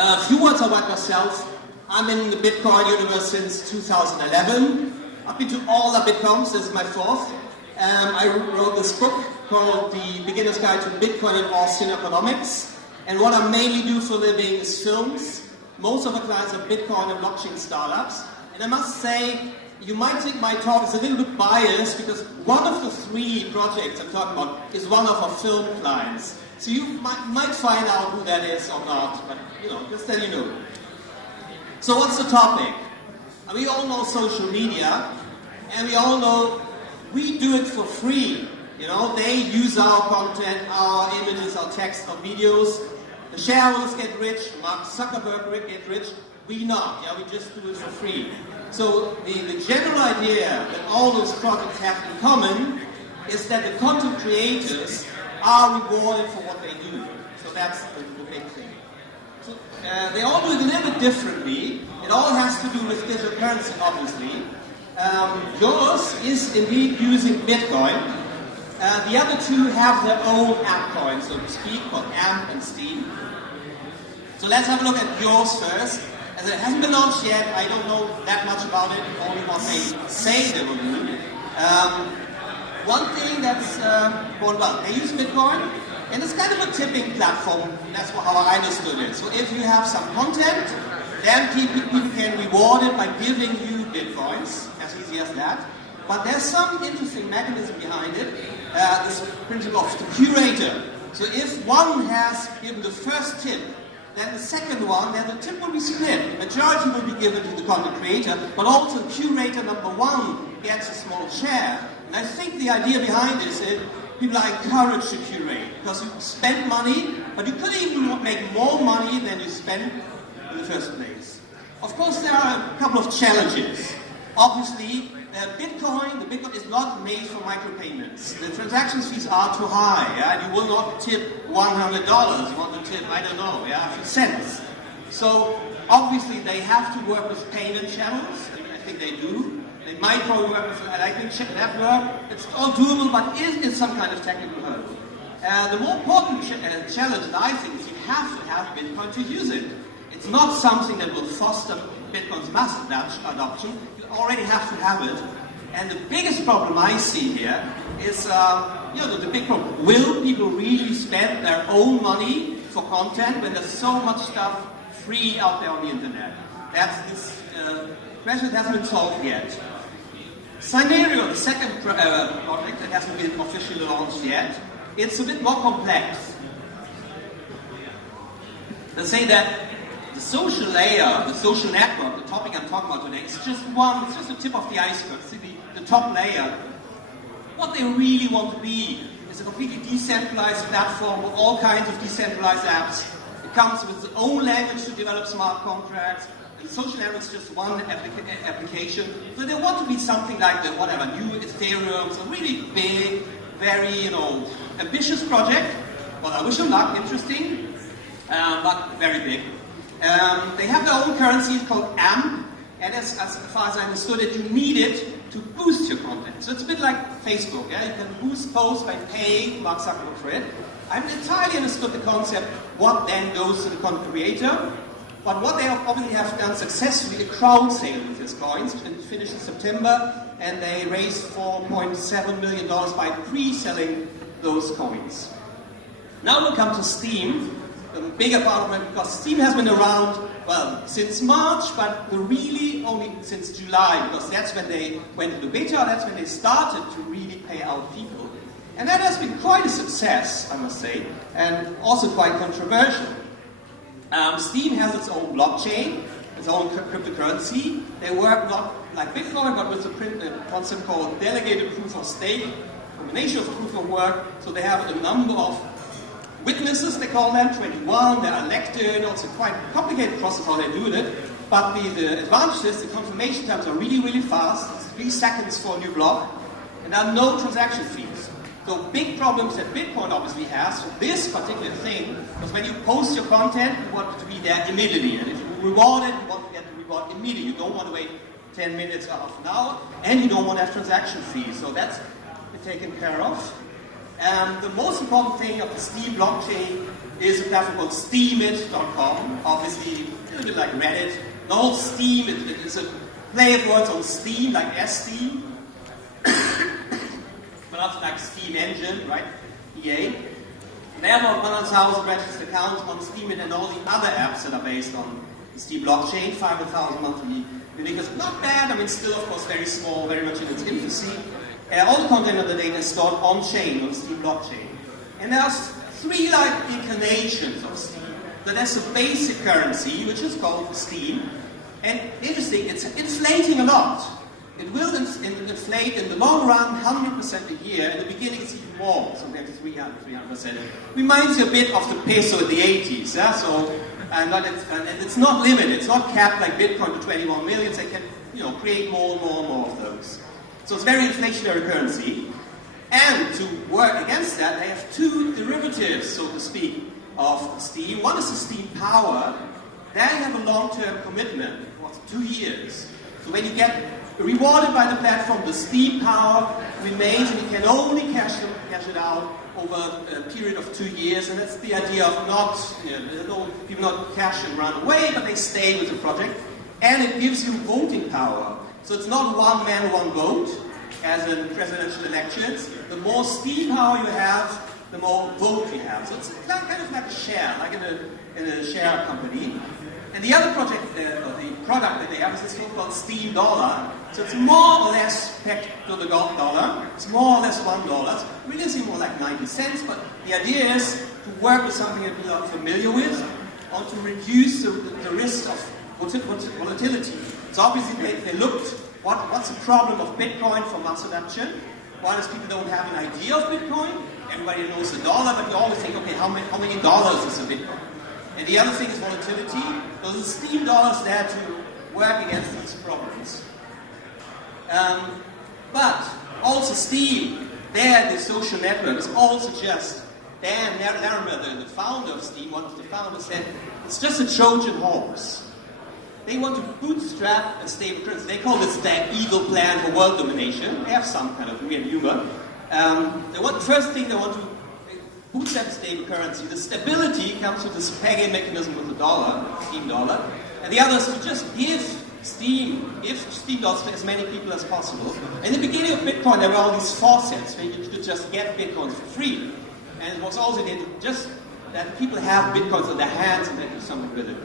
A few words about myself. I'm in the Bitcoin universe since 2011. I've been to all laBITconfs, this is my fourth. I wrote this book called The Beginner's Guide to Bitcoin and Austrian Economics. And what I mainly do for a living is films. Most of the clients are Bitcoin and blockchain startups. And I must say, you might think my talk is a little bit biased because one of the three projects I'm talking about is one of our film clients. So you might find out who that is or not, but just that you know. So what's the topic? We all know social media, and we all know we do it for free. They use our content, our images, our text, our videos. The shareholders get rich, Mark Zuckerberg get rich, we not. We just do it for free. So the general idea that all those projects have in common is that the content creators are rewarded for what they do. So that's the big thing. So, they all do it a little bit differently. It all has to do with digital currency, obviously. Yours is indeed using Bitcoin. The other two have their own app coin, so to speak, called AMP and Steem. So let's have a look at yours first. As it hasn't been launched yet, I don't know that much about it, only what they say they will do. One thing that's they use Bitcoin, and it's kind of a tipping platform. That's how I understood it. So if you have some content, then people can reward it by giving you Bitcoins, as easy as that. But there's some interesting mechanism behind it, this principle of the curator. So if one has given the first tip, then the second one, then the tip will be split. Majority will be given to the content creator, but also curator number one gets a small share. And I think the idea behind this is people are encouraged to curate because you spend money, but you could even make more money than you spent in the first place. Of course, there are a couple of challenges. Obviously, the Bitcoin is not made for micropayments. The transaction fees are too high. You will not tip $100. You want to tip, I don't know, a few cents. So obviously, they have to work with payment channels. I think they do. They might probably work with a Lightning network. It's all doable, but it is some kind of technical hurdle. The more important challenge that I think is you have to have Bitcoin to use it. It's not something that will foster Bitcoin's massive adoption. You already have to have it. And the biggest problem I see here is, the big problem. Will people really spend their own money for content when there's so much stuff free out there on the internet? That's this question that hasn't been solved yet. Synereo, the second project that hasn't been officially launched yet, it's a bit more complex. They say that the social layer, the social network, the topic I'm talking about today, it's just the tip of the iceberg, the top layer. What they really want to be is a completely decentralized platform with all kinds of decentralized apps. It comes with its own language to develop smart contracts. And social network is just one application. So they want to be something like the new Ethereum, so really big, very ambitious project. Well, I wish them luck, interesting, but very big. They have their own currency, it's called AMP, and as far as I understood it, you need it to boost your content. So it's a bit like Facebook, You can boost posts by paying Mark Zuckerberg for it. I haven't entirely understood the concept, what then goes to the content creator, but what they obviously have done successfully, a crowd sale with these coins, and it finished in September, and they raised $4.7 million by pre-selling those coins. Now we'll come to Steem. The bigger part of it, because Steem has been around, since March, but really only since July, because that's when they went into beta, that's when they started to really pay out people. And that has been quite a success, I must say, and also quite controversial. Steem has its own blockchain, its own cryptocurrency. They work not like Bitcoin, but with a concept called delegated proof of stake, a combination of proof of work. So they have a number of witnesses, they call them, 21, they're elected, also quite a complicated process how they do it. But the advantage is the confirmation times are really, really fast. It's 3 seconds for a new block, and there are no transaction fees. So big problems that Bitcoin obviously has for this particular thing, because when you post your content, you want it to be there immediately. And if you reward it, you want to get the reward immediately. You don't want to wait 10 minutes or half an hour, and you don't want to have transaction fees. So that's been taken care of. The most important thing of the Steem blockchain is a platform called Steemit.com. Obviously, a little bit like Reddit. The whole Steem, it is a play of words on Steam, like S-Steam. But also like Steam Engine, right? EA. They have about 100,000 registered accounts on Steemit and all the other apps that are based on the Steem blockchain. 500,000 monthly unique. Not bad. I mean, still, of course, very small, very much in its infancy. All the content of the data is stored on-chain, on Steem blockchain. And there's three incarnations of Steem. So there's a basic currency, which is called Steem. And interesting, it's inflating a lot. It will inflate in the long run 100% a year. In the beginning, it's even more, something like 300%. Reminds you a bit of the peso in the 80s. Yeah? So, and it's not limited. It's not capped like Bitcoin to 21 million. So they can, create more and more and more of those. So it's very inflationary currency. And to work against that, they have two derivatives, so to speak, of Steem. One is the Steem Power. There you have a long-term commitment for 2 years. So when you get rewarded by the platform, the Steem Power remains, and you can only cash it out over a period of 2 years. And that's the idea of people not cash and run away, but they stay with the project. And it gives you voting power. So it's not one man, one vote, as in presidential elections. The more Steem power you have, the more vote you have. So it's kind of like a share, like in a share company. And the other project, or the product that they have is this thing called Steem Dollar. So it's more or less pegged to the dollar. It's more or less $1. It's really seems more like 90 cents, but the idea is to work with something that people are familiar with, or to reduce the risk of volatility. So obviously they looked, what's the problem of Bitcoin for mass adoption? One is people don't have an idea of Bitcoin. Everybody knows the dollar, but you always think, okay, how many dollars is a Bitcoin? And the other thing is volatility. So the Steem Dollar is there to work against these problems. But also Steem, the social network, is also just, Dan Larimer, the founder of Steem, one of the founders, said, it's just a Trojan horse. They want to bootstrap a stable currency. They call this their evil plan for world domination. They have some kind of weird humor. The first thing they want to bootstrap a stable currency. The stability comes with this pegging mechanism with the dollar, Steem Dollar. And the other is to just give Steem dollars to as many people as possible. In the beginning of Bitcoin, there were all these faucets where you could just get Bitcoins for free. And it was also just that people have Bitcoins in their hands and they do something with it.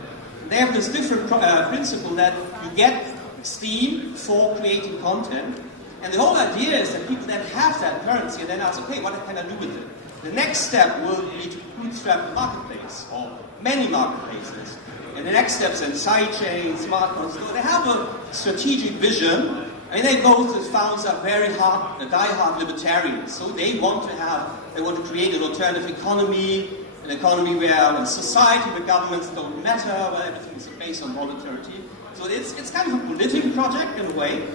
They have this different principle that you get Steem for creating content, and the whole idea is that people then have that currency and then ask, okay, what can I do with it? The next step will be to bootstrap the marketplace, or many marketplaces. And the next steps are sidechains, smart contracts. So they have a strategic vision. I mean, they both, as founders, are very die-hard libertarians. So they want to create an alternative economy, an economy where in society, where governments don't matter, where everything is based on volatility. So it's kind of a political project in a way,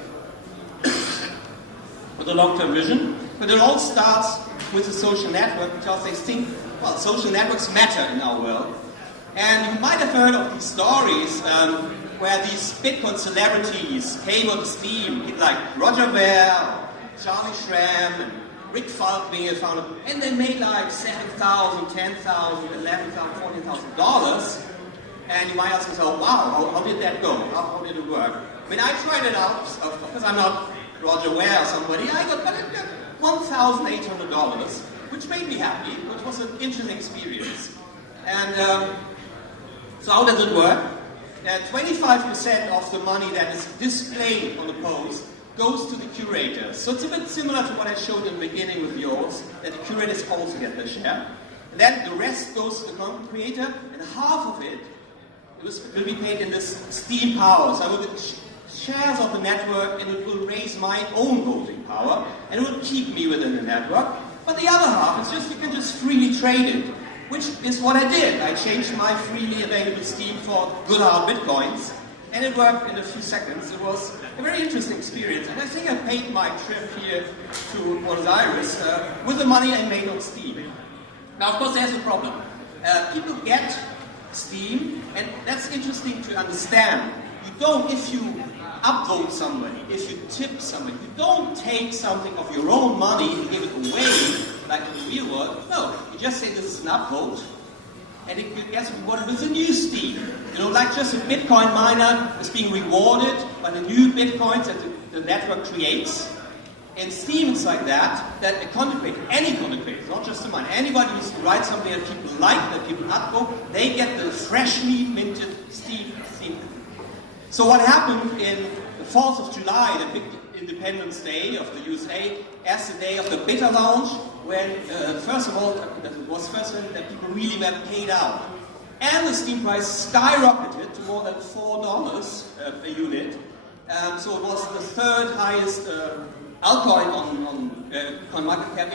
with a long-term vision. But it all starts with a social network, because they think, well, social networks matter in our world. And you might have heard of these stories where these Bitcoin celebrities came on Steem, people like Roger Ver, Charlie Schramm, and Rick Falkner found it, and they made like $7,000, $10,000, $11,000, $14,000. And you might ask yourself, wow, how did that go? How did it work? I mean, I tried it out, because I'm not Roger Ver or somebody. I got $1,800, which made me happy, which was an interesting experience. And so how does it work? 25% of the money that is displayed on the post goes to the curators. So it's a bit similar to what I showed in the beginning with yours, that the curators also get their share. And then the rest goes to the content creator, and half of it will be paid in this Steem power. So I will get shares of the network, and it will raise my own voting power, and it will keep me within the network. But the other half, it's just, you can just freely trade it, which is what I did. I changed my freely available Steem for good hard Bitcoins, and it worked in a few seconds. It was a very interesting experience, and I think I paid my trip here to Buenos Aires with the money I made on Steem. Now, of course, there's a problem. People get Steem, and that's interesting to understand. You don't, if you upvote somebody, if you tip somebody, you don't take something of your own money and give it away like in the real world. No, you just say this is an upvote, and it gets rewarded with a new Steem. You know, like just a Bitcoin miner is being rewarded by the new Bitcoins that the network creates. And Steem is like that a content creator, any content creator, not just the miner, anybody who writes something that people like, that people upvote, they get the freshly minted Steem. So what happened in the 4th of July, the big Independence Day of the USA, as the day of the beta launch, when first of all, it was first that people really were paid out. And the Steem price skyrocketed to more than $4 a unit. So it was the third highest altcoin on market cap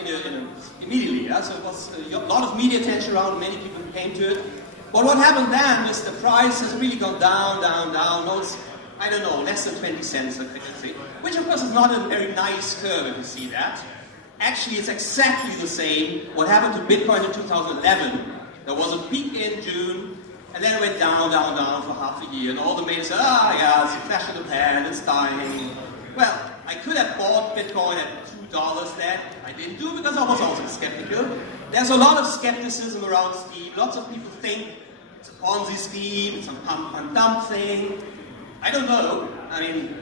immediately. Yeah? So it was a lot of media attention around, many people came to it. But what happened then is the price has really gone down. Now it's, I don't know, less than 20 cents, I can say. Which of course is not a very nice curve if you see that. Actually, it's exactly the same what happened to Bitcoin in 2011. There was a peak in June, and then it went down for half a year, and all the majors said, yeah, it's a flash in the pan, it's dying. Well, I could have bought Bitcoin at $2 then. I didn't do it because I was also skeptical. There's a lot of skepticism around Steem. Lots of people think it's a Ponzi scheme, it's a pump and dump thing. I don't know. I mean,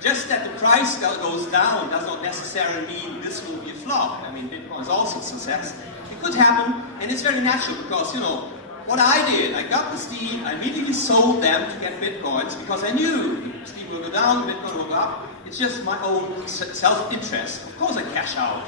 just that the price goes down does not necessarily mean this will be a flop. I mean, Bitcoin is also a success. It could happen, and it's very natural because, you know, what I did, I got the Steem, I immediately sold them to get Bitcoins because I knew Steem will go down, Bitcoin will go up. It's just my own self-interest. Of course I cash out.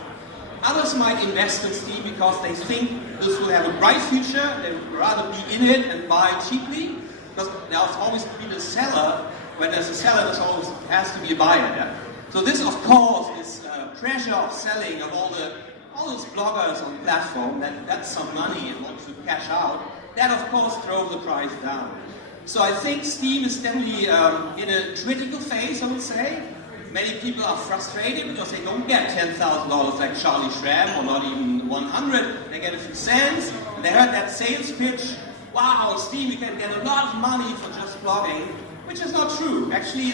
Others might invest in Steem because they think this will have a bright future, they would rather be in it and buy cheaply, because there's always been a seller. When there's a seller, there always has to be a buyer. Yeah? So this, of course, is pressure of selling of all those bloggers on the platform, that's some money and want to cash out. That, of course, drove the price down. So I think Steem is definitely in a critical phase, I would say. Many people are frustrated because they don't get $10,000 like Charlie Schramm, or not even 100. They get a few cents. And they heard that sales pitch, wow, on Steem you can get a lot of money for just blogging, which is not true. Actually,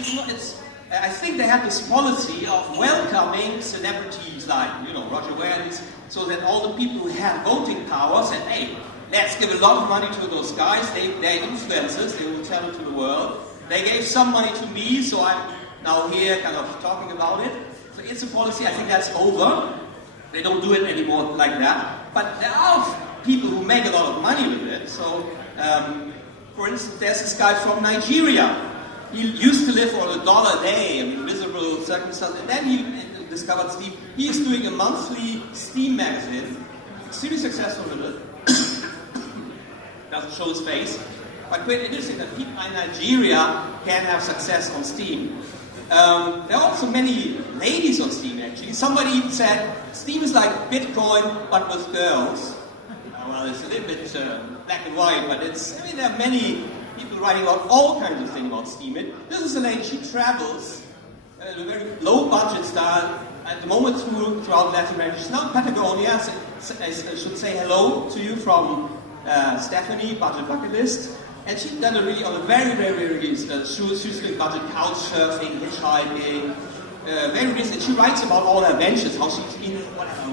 I think they had this policy of welcoming celebrities like, you know, Roger Ver, so that all the people who had voting power said, hey, let's give a lot of money to those guys. They're influencers, they will tell it to the world. They gave some money to me, so I'm now here kind of talking about it. So it's a policy, I think that's over. They don't do it anymore like that. But there are people who make a lot of money with it. So, for instance, there's this guy from Nigeria. He used to live on $1 a day, I mean, miserable circumstances. And then he discovered Steem. He is doing a monthly Steem magazine. Extremely successful with it. Doesn't show his face. But quite interesting that people in Nigeria can have success on Steem. There are also many ladies on Steem, actually. Somebody even said, Steem is like Bitcoin, but with girls. Well, it's a little bit black and white, but I mean, there are many people writing about all kinds of things about Steemit. This is a lady, she travels in a very low-budget style at the moment throughout Latin America. She's now in Patagonia. I should say hello to you from Stephanie, Budget Bucket List. And she's done it really on a very, she's doing budget couch surfing, hitchhiking, very recent. She writes about all her adventures, how she's been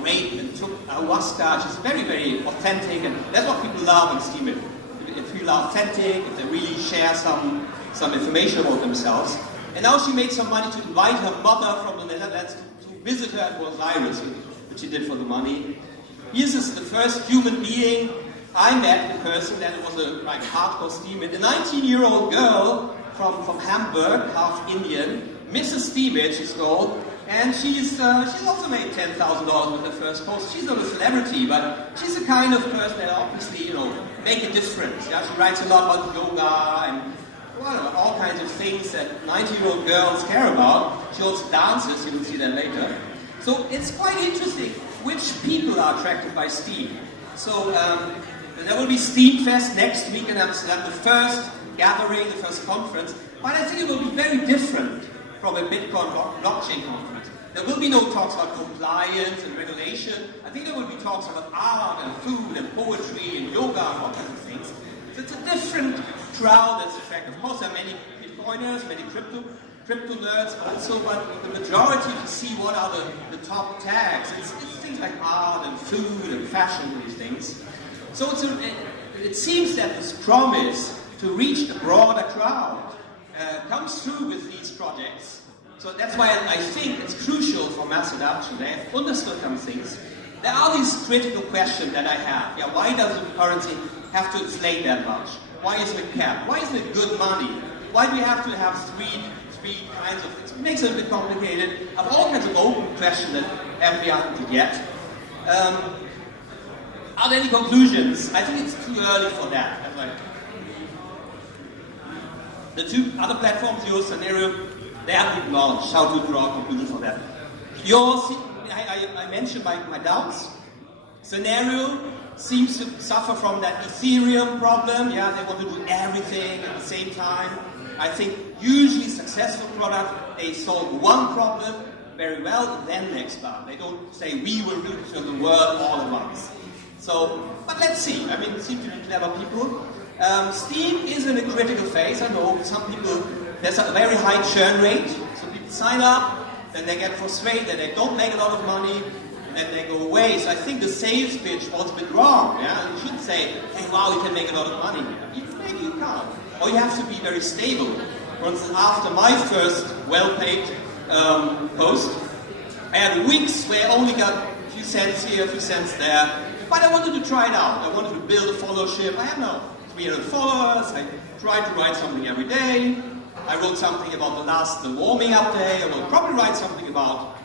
raped and took ayahuasca. She's very authentic, and that's what people love in Steemit. If people are authentic, if they really share some information about themselves. And now she made some money to invite her mother from the Netherlands to visit her at Buenos Aires, which she did for the money. This is the first human being I met in person that was a hardcore Steemit. A 19-year-old girl from Hamburg, half Indian, Mrs. Steemit, she's called, and she's also made $10,000 with her first post. She's not a celebrity, but she's the kind of person that obviously, make a difference. Yeah? She writes a lot about yoga and all kinds of things that 19-year-old girls care about. She also dances, you will see that later. So it's quite interesting which people are attracted by Steem. So there will be Steem Fest next week in Amsterdam, the first gathering, the first conference, but I think it will be very different from a Bitcoin blockchain conference. There will be no talks about compliance and regulation. I think there will be talks about art and food and poetry and yoga and all kinds of things. So it's a different crowd that's attracted. Of course, there are many Bitcoiners, many crypto crypto nerds also, but the majority to see what are the top tags. It's things like art and food and fashion, these things. So it seems that this promise to reach a broader crowd comes through with these projects. So that's why I think it's crucial for mass adoption. They have understood some things. There are these critical questions that I have. Yeah, why does the currency have to inflate that much? Why is it capped? Why is it good money? Why do we have to have three kinds of things? It makes it a bit complicated. I have all kinds of open questions that haven't been answered yet. Are there any conclusions? I think it's too early for that. The two other platforms, yours, Synereo, they haven't launched. How to draw a conclusion for that? Yours, I mentioned my doubts. Synereo seems to suffer from that Ethereum problem. Yeah, they want to do everything at the same time. I think usually successful product, they solve one problem very well, and then they expand. They don't say we will reach the world all at once. So, but let's see. I mean, it seems to be clever people. Steam is in a critical phase. I know some people, there's a very high churn rate. So people sign up, then they get frustrated, they don't make a lot of money, and they go away. So I think the sales pitch was a bit wrong. Yeah? You should say, hey, wow, you can make a lot of money. Maybe you can't. Or you have to be very stable. For instance, after my first well-paid post, I had weeks where I only got a few cents here, a few cents there. But I wanted to try it out. I wanted to build a followership. I had now 300 followers. I tried to write something every day. I wrote something about the warming update. I will probably write something about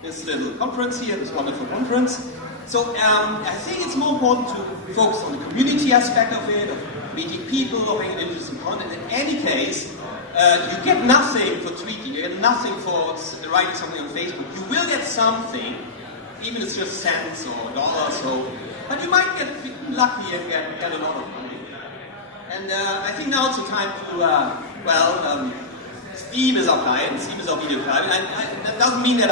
this little conference here, this wonderful conference. So I think it's more important to focus on the community aspect of it, of meeting people, of making interesting content. In any case, you get nothing for tweeting. You get nothing for writing something on Facebook. You will get something, even if it's just cents or dollars. But you might get lucky and get a lot of money. And I think now it's the time to, Steam is our client, Steam is our video client. That doesn't mean that